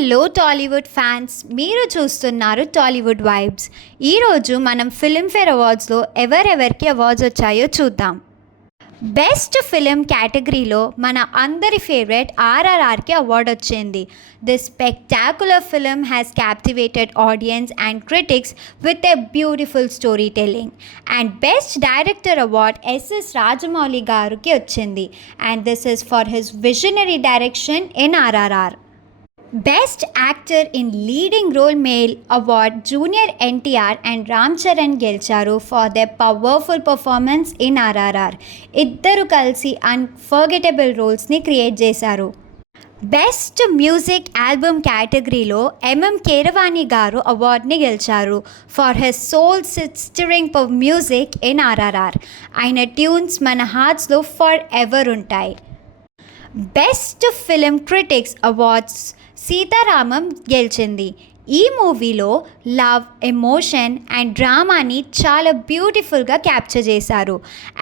Hello Tollywood fans, మీరు చూస్తున్నారు Tollywood vibes. ఈరోజు మనం ఫిల్మ్ఫేర్ అవార్డ్స్లో ఎవరెవరికి అవార్డ్స్ వచ్చాయో చూద్దాం. బెస్ట్ ఫిలిం కేటగిరీలో మన అందరి ఫేవరెట్ ఆర్ఆర్ఆర్కి అవార్డు వచ్చింది. This spectacular film has captivated audience and critics with a beautiful story telling. And best director award SS Rajamouli గారికి వచ్చింది. And this is for his visionary direction in RRR. Best actor in leading role male award junior NTR and Ram Charan గెలిచారు for the powerful performance in RRR. ఇద్దరు కలిసి unforgettable రోల్స్ని create చేశారు. Best music album కేటగిరీలో ఎంఎం కీరవాణి గారు అవార్డ్ని గెలిచారు for his soul stirring music in RRR. ఆయన tunes మన హార్ట్స్లో ఫర్ ఎవర్ ఉంటాయి. Best film critics awards Sitaramam గెలిచింది. ఈ మూవీలో లవ్, ఎమోషన్ అండ్ డ్రామాని చాలా బ్యూటిఫుల్గా క్యాప్చర్ చేశారు.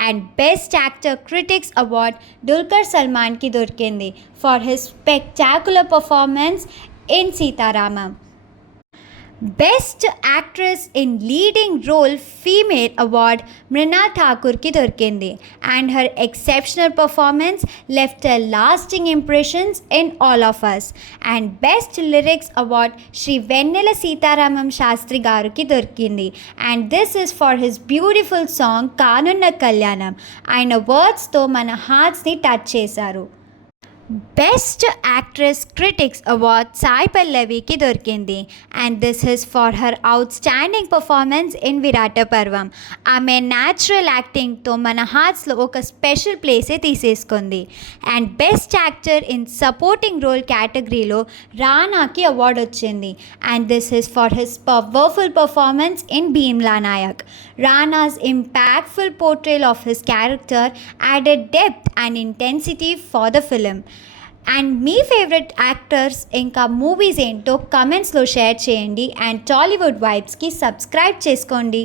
And best actor critics award Dulquer సల్మాన్కి దొరికింది for his spectacular performance in Sita Ramam. Best actress in leading role female award Mrunal ఠాకూర్కి దొరికింది. And her exceptional performance left a lasting impressions in all of us. And best lyrics award Sri Vennela Sita Ramam Sastry గారికి దొరికింది. And this is for his beautiful song కానున్న కళ్యాణం. ఆయన వర్డ్స్తో మన హార్ట్స్ని టచ్ చేశారు. Best actress critics award Sai పల్లవికి దొరికింది. And this is for her outstanding performance in Virata Parvam. ఆమె న్యాచురల్ యాక్టింగ్తో మన హార్ట్స్లో ఒక స్పెషల్ ప్లేసే తీసేసుకుంది. And best actor in supporting role కేటగిరీలో రానాకి అవార్డు వచ్చింది. And this is for his powerful performance in Bheemla Nayak. రానా's impactful portrayal of his character added depth and intensity for the film. And me favourite actors ఇంకా movies ఏంటో కమెంట్స్లో share చేయండి. And Tollywood వైబ్స్కి subscribe చేసుకోండి.